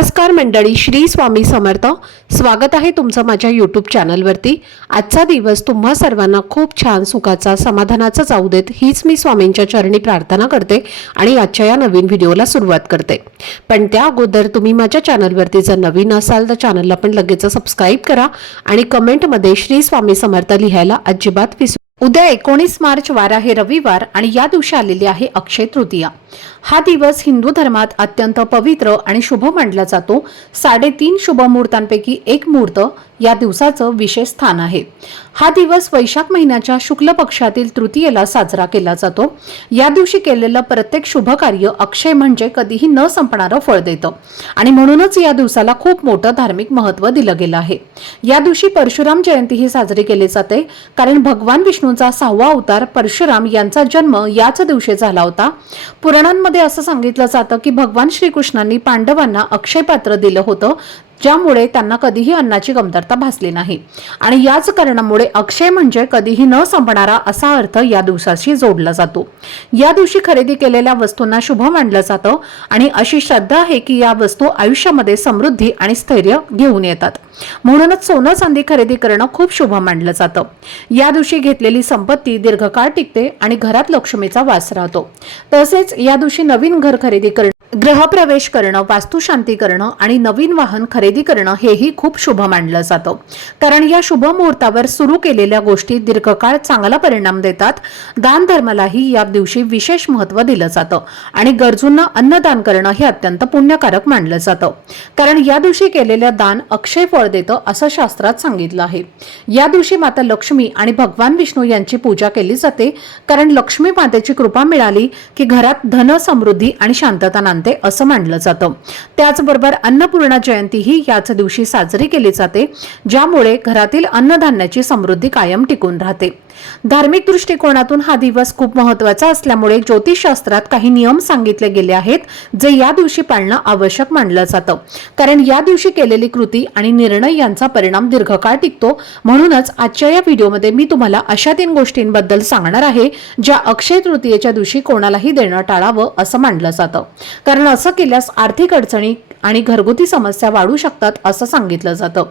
नमस्कार मंडळी, श्री स्वामी समर्थ. स्वागत आहे तुमचं माझ्या यूट्यूब चॅनलवरती. आजचा दिवस तुम्हा सर्वांना खूप छान, सुखाचा, समाधानाचा जाऊ देत हीच मी स्वामींच्या चरणी प्रार्थना करते आणि आजच्या या नवीन व्हिडिओला सुरुवात करते. पण त्या अगोदर तुम्ही माझ्या चॅनलवरती जर नवीन असाल तर चॅनलला पण लगेच सबस्क्राईब करा आणि कमेंटमध्ये श्री स्वामी समर्थ लिहायला अजिबात विसरू. उद्या 19 मार्च वार आहे रविवार आणि या दिवशी आलेली आहे अक्षय तृतीया. हा दिवस हिंदू धर्मात अत्यंत पवित्र आणि शुभ मानला जातो. 3.5 शुभ मुहूर्तांपैकी एक मुहूर्त या दिवसाचं विशेष स्थान आहे. हा दिवस वैशाख महिन्याच्या शुक्ल पक्षातील तृतीयेला साजरा केला जातो. या दिवशी केलेलं प्रत्येक शुभ कार्य अक्षय म्हणजे कधीही न संपणारं फळ देतं आणि म्हणूनच या दिवसाला खूप मोठं धार्मिक महत्त्व दिलं गेलं आहे. या दिवशी परशुराम जयंती ही साजरी केली जाते, कारण भगवान विष्णूचा 6वा अवतार परशुराम यांचा जन्म याच दिवशी झाला होता. पुराणांमध्ये असं सांगितलं जातं की भगवान श्रीकृष्णांनी पांडवांना अक्षय पात्र दिलं होतं, ज्यामुळे त्यांना कधीही अन्नाची कमतरता भासली नाही आणि याच कारणामुळे अक्षय म्हणजे कधीही न संपणारा असा अर्थ या दिवसाशी जोडला जातो. या दिवशी खरेदी केलेल्या वस्तूंना शुभ मानलं जातं आणि अशी श्रद्धा आहे की या वस्तू आयुष्यामध्ये समृद्धी आणि स्थैर्य घेऊन येतात. म्हणूनच सोनं चांदी खरेदी करणं खूप शुभ मानलं जातं. या दिवशी घेतलेली संपत्ती दीर्घकाळ टिकते आणि घरात लक्ष्मीचा वास राहतो. तसेच या दिवशी नवीन घर खरेदी करणं, गृहप्रवेश करणं, वास्तुशांती करणं आणि नवीन वाहन खरेदी करणं हेही खूप शुभ मानलं जातं, कारण या शुभ मुहूर्तावर सुरू केलेल्या गोष्टी दीर्घकाळ चांगला परिणाम देतात. दान धर्मालाही या दिवशी विशेष महत्त्व दिलं जातं आणि गरजूंना अन्नदान करणं हे अत्यंत पुण्यकारक मानलं जातं, कारण या दिवशी केलेलं दान अक्षय फळ देतं असं शास्त्रात सांगितलं आहे. या दिवशी माता लक्ष्मी आणि भगवान विष्णू यांची पूजा केली जाते, कारण लक्ष्मी मातेची कृपा मिळाली की घरात धन, समृद्धी आणि शांतता नांदते असं मानलं जातं. त्याचबरोबर अन्नपूर्णा जयंती ही याच दिवशी साजरी केली जाते, ज्यामुळे घरातील अन्नधान्याची समृद्धी कायम टिकून राहते. धार्मिक दृष्टिकोनातून हा दिवस खूप महत्त्वाचा असल्यामुळे ज्योतिषशास्त्रात काही नियम सांगितले गेले आहेत, जे या दिवशी पाळणं आवश्यक मानलं जातं, कारण या दिवशी केलेली कृती आणि निर्णय यांचा परिणाम दीर्घकाळ टिकतो. म्हणूनच आजच्या या व्हिडिओमध्ये मी तुम्हाला अशा 3 गोष्टींबद्दल सांगणार आहे, ज्या अक्षय तृतीयेच्या दिवशी कोणालाही देणं टाळावं असं मानलं जातं, कारण असं केल्यास आर्थिक अडचणी आणि घरगुती समस्या वाढू शकतात असं सांगितलं जातं.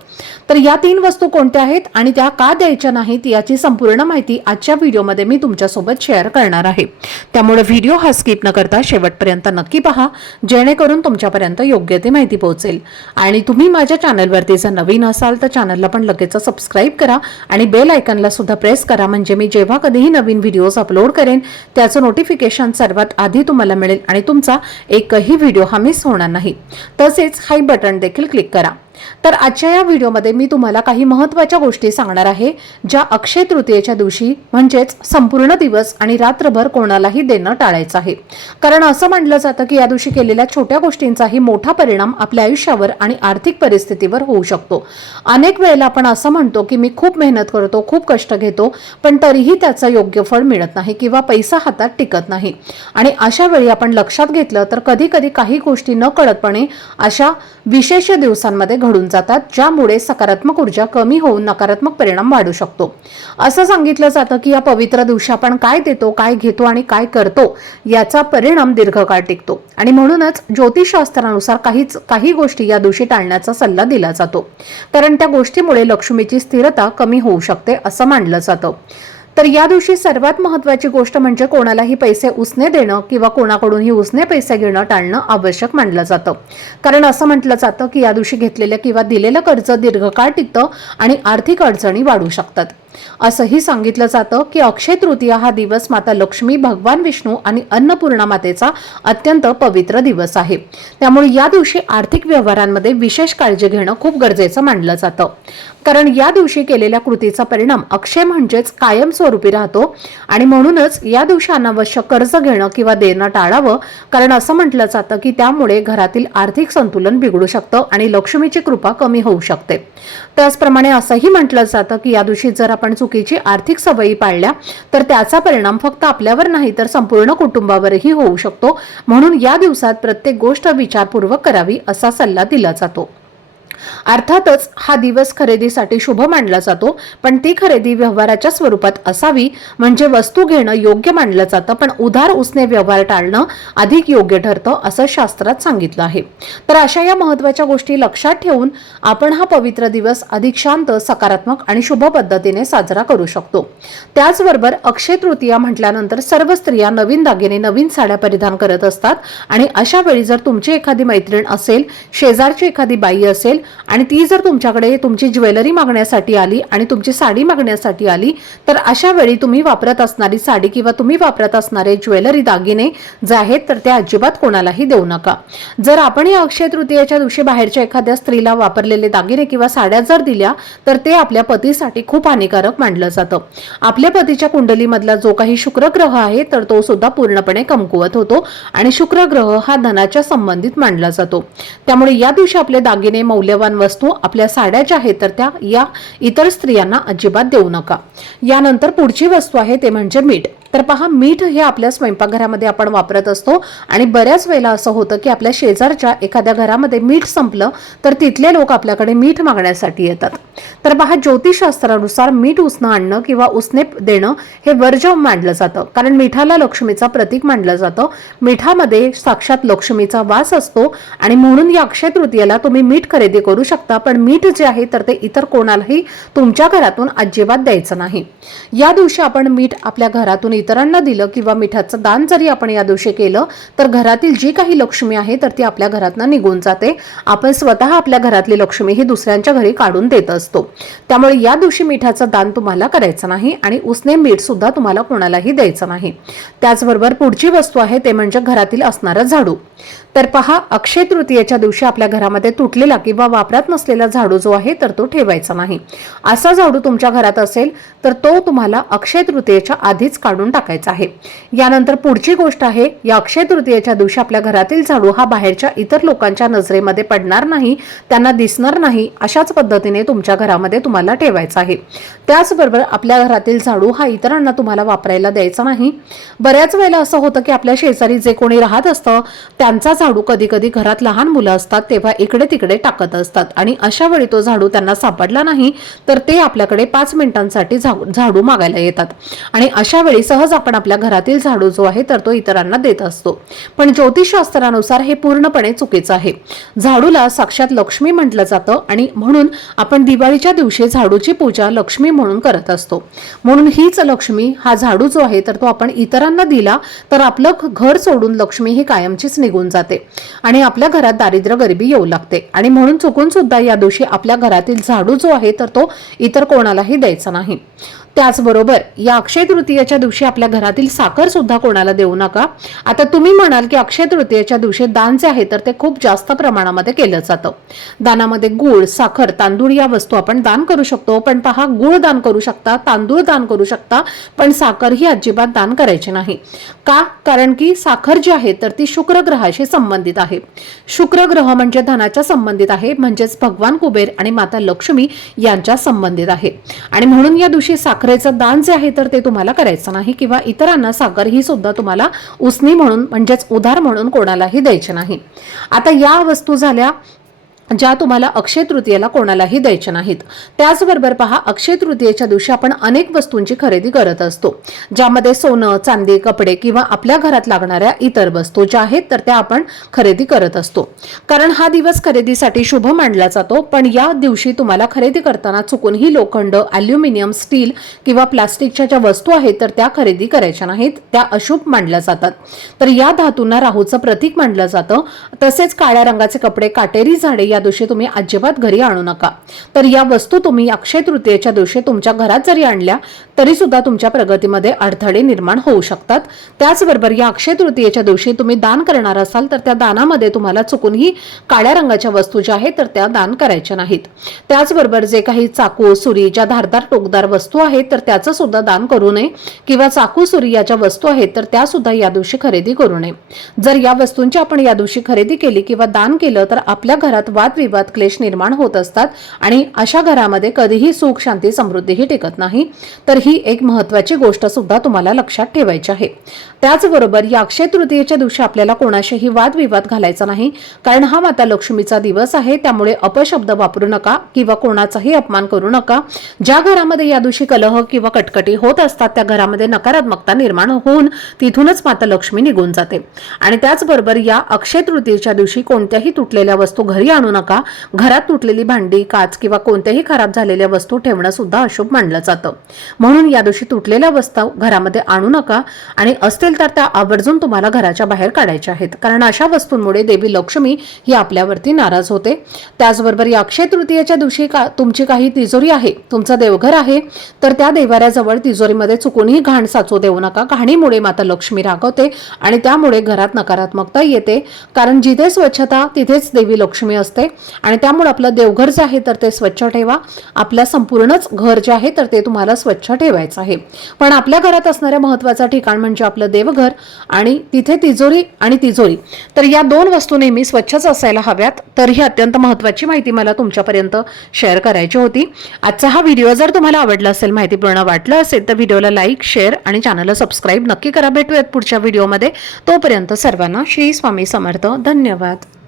तर या 3 वस्तू कोणत्या आहेत आणि त्या का द्यायच्या नाहीत याची संपूर्ण माहिती आजच्या व्हिडिओमध्ये मी तुमच्यासोबत शेअर करणार आहे. त्यामुळे व्हिडिओ हा स्किप न करता शेवटपर्यंत नक्की पहा, जेणेकरून तुमच्यापर्यंत योग्य ती माहिती पोहोचेल. आणि तुम्ही माझ्या चॅनलवरती जर नवीन असाल तर चॅनलला पण लगेच सबस्क्राईब करा आणि बेल आयकॉनला सुद्धा प्रेस करा, म्हणजे मी जेव्हा कधीही नवीन व्हिडिओज अपलोड करेन त्याचं नोटिफिकेशन सर्वात आधी तुम्हाला मिळेल आणि तुमचा एकही व्हिडिओ हा मिस होणार नाही. तसेच हाई बटन देखील क्लिक करा. तर आजच्या या व्हिडिओमध्ये मी तुम्हाला काही महत्त्वाच्या गोष्टी सांगणार आहे, ज्या अक्षय तृतीयेच्या दिवशी म्हणजेच संपूर्ण दिवस आणि रात्रभर कोणालाही देणं टाळायचं आहे, कारण असं म्हटलं जातं की या दिवशी केलेल्या छोट्या गोष्टींचाही मोठा परिणाम आपल्या आयुष्यावर आणि आर्थिक परिस्थितीवर होऊ शकतो. अनेक वेळेला आपण असं म्हणतो की मी खूप मेहनत करतो, खूप कष्ट घेतो, पण तरीही त्याचं योग्य फळ मिळत नाही किंवा पैसा हातात टिकत नाही. आणि अशा वेळी आपण लक्षात घेतलं तर कधी कधी काही गोष्टी न कळतपणे अशा विशेष दिवसांमध्ये घडून जातात, ज्यामुळे सकारात्मक ऊर्जा कमी होऊन नकारात्मक परिणाम वाढू शकतो. असं सांगितलं जातं की या पवित्र दिवशी आपण काय देतो, काय घेतो आणि काय करतो याचा परिणाम दीर्घकाळ टिकतो आणि म्हणूनच ज्योतिषशास्त्रानुसार काही गोष्टी या दिवशी टाळण्याचा सल्ला दिला जातो, कारण त्या गोष्टीमुळे लक्ष्मीची स्थिरता कमी होऊ शकते असं मानलं जातं. तर या दिवशी सर्वात महत्त्वाची गोष्ट म्हणजे कोणालाही पैसे उसने देणं किंवा कोणाकडूनही उसने पैसे घेणं टाळणं आवश्यक मानलं जातं, कारण असं म्हटलं जातं की या दिवशी घेतलेलं किंवा दिलेलं कर्ज दीर्घकाळ टिकतं आणि आर्थिक अडचणी वाढू शकतात. असंही सांगितलं जातं की अक्षय तृतीया हा दिवस माता लक्ष्मी, भगवान विष्णू आणि अन्नपूर्णा मातेचा अत्यंत पवित्र दिवस आहे. त्यामुळे या दिवशी आर्थिक व्यवहारांमध्ये विशेष काळजी घेणं खूप गरजेचं मानलं जातं, कारण या दिवशी केलेल्या कृतीचा परिणाम अक्षय म्हणजेच कायमस्वरूपी राहतो आणि म्हणूनच या दिवशी अनावश्यक कर्ज घेणं किंवा देणं टाळावं, कारण असं म्हटलं जातं की त्यामुळे घरातील आर्थिक संतुलन बिघडू शकतं आणि लक्ष्मीची कृपा कमी होऊ शकते. त्याचप्रमाणे असंही म्हटलं जातं की या दिवशी जर आपण चुकीची आर्थिक सवयी पाळल्या तर त्याचा परिणाम फक्त आपल्यावर नाही तर संपूर्ण कुटुंबावरही होऊ शकतो. म्हणून या दिवसात प्रत्येक गोष्ट विचारपूर्वक करावी असा सल्ला दिला जातो. अर्थातच हा दिवस खरेदीसाठी शुभ मानला जातो, पण ती खरेदी व्यवहाराच्या स्वरूपात असावी, म्हणजे वस्तू घेणं योग्य मानलं जातं, पण उधार उसने व्यवहार टाळणं अधिक योग्य ठरतं असं शास्त्रात सांगितलं आहे. तर अशा या महत्त्वाच्या गोष्टी लक्षात ठेवून आपण हा पवित्र दिवस अधिक शांत, सकारात्मक आणि शुभ पद्धतीने साजरा करू शकतो. त्याचबरोबर अक्षय तृतीया म्हटल्यानंतर सर्व स्त्रिया नवीन दागिने, नवीन साड्या परिधान करत असतात आणि अशा वेळी जर तुमची एखादी मैत्रीण असेल, शेजारची एखादी बाई असेल आणि ती जर तुमच्याकडे तुमची ज्वेलरी मागण्यासाठी आली आणि तुमची साडी मागण्यासाठी आली, तर अशा वेळी तुम्ही वापरत असणारी साडी किंवा तुम्ही वापरत असणारे ज्वेलरी, दागिने जे आहेत तर ते अजिबात कोणालाही देऊ नका. जर आपण या अक्षय तृतीयेच्या दिवशी बाहेरच्या एखाद्या स्त्रीला वापरलेले दागिने किंवा साड्या जर दिल्या तर ते आपल्या पतीसाठी खूप हानिकारक मानलं जातं. आपल्या पतीच्या कुंडलीमधला जो काही शुक्र ग्रह आहे तर तो सुद्धा पूर्णपणे कमकुवत होतो आणि शुक्र ग्रह हा धनाच्या संबंधित मानला जातो. त्यामुळे या दिवशी आपले दागिने, मौल्यवान वस्तू, आपल्या साड्या ज्या आहेत तर त्या या इतर स्त्रियांना अजिबात देऊ नका. यानंतर पुढची वस्तू आहे ते म्हणजे मीठ. तर पहा, मीठ हे आपल्या स्वयंपाकघरामध्ये आपण वापरत असतो आणि बऱ्याच वेळेला असं होतं की आपल्या शेजारच्या एखाद्या घरामध्ये मीठ संपलं तर तिथले लोक आपल्याकडे मीठ मागण्यासाठी येतात. तर पहा, ज्योतिषशास्त्रानुसार मीठ उसणं आणणं किंवा उसने देणं हे वर्ज्य मानलं जातं, कारण मिठाला लक्ष्मीचा प्रतीक मानलं जातं. मिठामध्ये साक्षात लक्ष्मीचा वास असतो आणि म्हणून या अक्षय तृतीयेला तुम्ही मीठ खरेदी करू शकता, पण मीठ जे आहे तर ते इतर कोणालाही तुमच्या घरातून अजिबात द्यायचं नाही. या दिवशी आपण मीठ आपल्या घरातून इतरांना दिलं किंवा मिठाचं दान जरी आपण या दिवशी केलं तर घरातील जी काही लक्ष्मी आहे तर ती आपल्या घरातून निघून जाते. आपण स्वतः आपल्या घरातली लक्ष्मी ही दुसऱ्यांच्या घरी काढून देत असतो. त्यामुळे या दिवशी मिठाचं दान तुम्हाला करायचं नाही आणि उसने मीठ सुद्धा तुम्हाला कोणालाही द्यायचं नाही. त्याचबरोबर पुढची वस्तू आहे ते म्हणजे घरातील असणारा झाडू. तर पहा, अक्षय तृतीयेच्या दिवशी आपल्या घरामध्ये तुटलेला किंवा वापरात नसलेला झाडू जो आहे तर तो ठेवायचा नाही. असा झाडू तुमच्या घरात असेल तर तो तुम्हाला अक्षय तृतीयेच्या आधीच काढून टाकायचा आहे. यानंतर पुढची गोष्ट आहे, या अक्षय तृतीयेच्या दिवशी आपल्या घरातील झाडू हा बाहेरच्या इतर लोकांच्या नजरेमध्ये पडणार नाही, त्यांना दिसणार नाही, अशाच पद्धतीने तुमच्या घरामध्ये तुम्हाला ठेवायचा आहे. त्याचबरोबर आपल्या घरातील झाडू हा इतरांना तुम्हाला वापरायला द्यायचा नाही. बऱ्याच वेळेला असं होतं की आपल्या शेजारी जे कोणी राहत असतं त्यांचा झाडू कधी कधी घरात लहान मुलं असतात तेव्हा इकडे तिकडे टाकत असतात आणि अशा वेळी तो झाडू त्यांना सापडला नाही तर ते आपल्याकडे 5 मिनिटांसाठी झाडू मागायला येतात आणि अशा वेळी सहज आपण आपल्या घरातील झाडू जो आहे तर तो इतरांना देत असतो. पण ज्योतिषशास्त्रानुसार हे पूर्णपणे चुकीचं आहे. झाडूला साक्षात लक्ष्मी म्हटलं जातं आणि म्हणून आपण दिवाळीच्या दिवशी झाडूची पूजा लक्ष्मी म्हणून करत असतो. म्हणून हीच लक्ष्मी, हा झाडू जो आहे तर तो आपण इतरांना दिला तर आपलं घर सोडून लक्ष्मी ही कायमचीच निघून जाते आणि आपल्या घरात दारिद्र्य, गरिबी येऊ लागते. आणि म्हणून चुकून सुद्धा या दिवशी आपल्या घरातील झाडू जो आहे तर तो इतर कोणालाही द्यायचा नाही. त्याचबरोबर या अक्षय तृतीयेच्या दिवशी आपल्या घरातील साखर सुद्धा कोणाला देऊ नका. आता तुम्ही म्हणाल की अक्षय तृतीयेच्या दिवशी दान जे आहे तर ते खूप जास्त प्रमाणामध्ये केलं जातं. दानामध्ये गुळ, साखर, तांदूळ या वस्तू आपण दान करू शकतो. पण पहा, गुळ दान करू शकता, तांदूळ दान करू शकता, पण साखर ही अजिबात दान करायची नाही. का? कारण की साखर जी आहे तर ती शुक्र ग्रहाशी संबंधित आहे. शुक्र ग्रह म्हणजे धनाच्या संबंधित आहे, म्हणजेच भगवान कुबेर आणि माता लक्ष्मी यांच्या संबंधित आहे आणि म्हणून या दिवशी साखरेचं दान जे आहे तर ते तुम्हाला करायचं नाही किंवा इतरांना साखर ही सुद्धा तुम्हाला उसनी म्हणून म्हणजेच उधार म्हणून कोणालाही द्यायचे नाही. आता या वस्तू झाल्या ज्या तुम्हाला अक्षय तृतीयेला कोणालाही द्यायच्या नाहीत. त्याचबरोबर पहा, अक्षय तृतीयेच्या दिवशी आपण अनेक वस्तूंची खरेदी करत असतो, ज्यामध्ये सोनं, चांदी, कपडे किंवा आपल्या घरात लागणाऱ्या इतर वस्तू ज्या आहेत तर त्या आपण खरेदी करत असतो, कारण हा दिवस खरेदीसाठी शुभ मानला जातो. पण या दिवशी तुम्हाला खरेदी करताना चुकूनही लोखंड, ॲल्युमिनियम, स्टील किंवा प्लास्टिकच्या ज्या वस्तू आहेत तर त्या खरेदी करायच्या नाहीत, त्या अशुभ मानल्या जातात. तर या धातूंना राहूचं प्रतीक मानलं जातं. तसेच काळ्या रंगाचे कपडे, काटेरी झाडे या दिवशी तुम्ही अजिबात घरी आणू नका. तर या वस्तू तुम्ही अक्षय तृतीयेच्या दिवशी तुमच्या घरात जरी आणल्या तरी सुद्धा तुमच्या प्रगतीमध्ये अडथळे निर्माण होऊ शकतात. त्याचबरोबर या अक्षय तृतीयेच्या दिवशी तुम्ही दान करणार असाल तर त्या दानामध्ये तुम्हाला चुकूनही काळ्या रंगाच्या वस्तू ज्या आहेत तर त्या दान करायच्या नाहीत. त्याचबरोबर जे काही चाकू, सुरी, ज्या धारदार टोकदार वस्तू आहेत तर त्याचं सुद्धा दान करू नये किंवा चाकू, सुरी या ज्या वस्तू आहेत तर त्या सुद्धा या दिवशी खरेदी करू नये. जर या वस्तूंची आपण या दिवशी खरेदी केली किंवा दान केलं तर आपल्या घरात वाद वादविवाद क्लेश निर्माण होत असतात आणि अशा घरामध्ये कधीही सुख शांती समृद्धीही टिकत नाही. तर ही एक महत्त्वाची गोष्ट सुद्धा तुम्हाला लक्षात ठेवायची आहे. त्याचबरोबर या अक्षय तृतीयेच्या दिवशी आपल्याला कोणाशीही वादविवाद घालायचा नाही, कारण हा माता लक्ष्मीचा दिवस आहे. त्यामुळे अपशब्द वापरू नका किंवा कोणाचाही अपमान करू नका. ज्या घरामध्ये या दिवशी कलह किंवा कटकटी होत असतात त्या घरामध्ये नकारात्मकता निर्माण होऊन तिथूनच माता लक्ष्मी निघून जाते. आणि त्याचबरोबर या अक्षय तृतीयेच्या दिवशी कोणत्याही तुटलेल्या वस्तू घरी आणू नका. घरात तुटलेली भांडी, काच किंवा कोणत्याही खराब झालेल्या वस्तू ठेवणं सुद्धा अशुभ मानलं जातं. म्हणून या दिवशी तुटलेल्या वस्तू घरामध्ये आणू नका आणि असतील तर त्या आवर्जून तुम्हाला घराच्या बाहेर काढायच्या आहेत, कारण अशा वस्तूंमुळे देवी लक्ष्मी ही आपल्यावरती नाराज होते. त्याचबरोबर या अक्षय तृतीयेच्या दिवशी तुमची काही तिजोरी आहे, तुमचं देवघर आहे, तर त्या देवाऱ्याजवळ तिजोरीमध्ये चुकूनही घाण साचू देऊ नका. घाणीमुळे माता लक्ष्मी रागवते आणि त्यामुळे घरात नकारात्मकता येते, कारण जिथे स्वच्छता तिथेच देवी लक्ष्मी असते. आणि त्यामुळे आपलं देवघर जे आहे तर ते स्वच्छ ठेवा. आपल्या संपूर्णच घर जे आहे तर ते तुम्हाला स्वच्छ ठेवायचं आहे. पण आपल्या घरात असणाऱ्या महत्त्वाचं ठिकाण म्हणजे आपलं देवघर आणि तिथे तिजोरी आणि तिजोरी, तर या दोन वस्तू नेहमी स्वच्छच असायला हव्यात. तर ही अत्यंत महत्त्वाची माहिती मला तुमच्यापर्यंत शेअर करायची होती. आजचा हा व्हिडिओ जर तुम्हाला आवडला असेल, माहितीपूर्ण वाटलं असेल तर व्हिडिओला लाईक, शेअर आणि चॅनलला सबस्क्राईब नक्की करा. भेटूयात पुढच्या व्हिडिओमध्ये. तोपर्यंत सर्वांना श्री स्वामी समर्थ. धन्यवाद.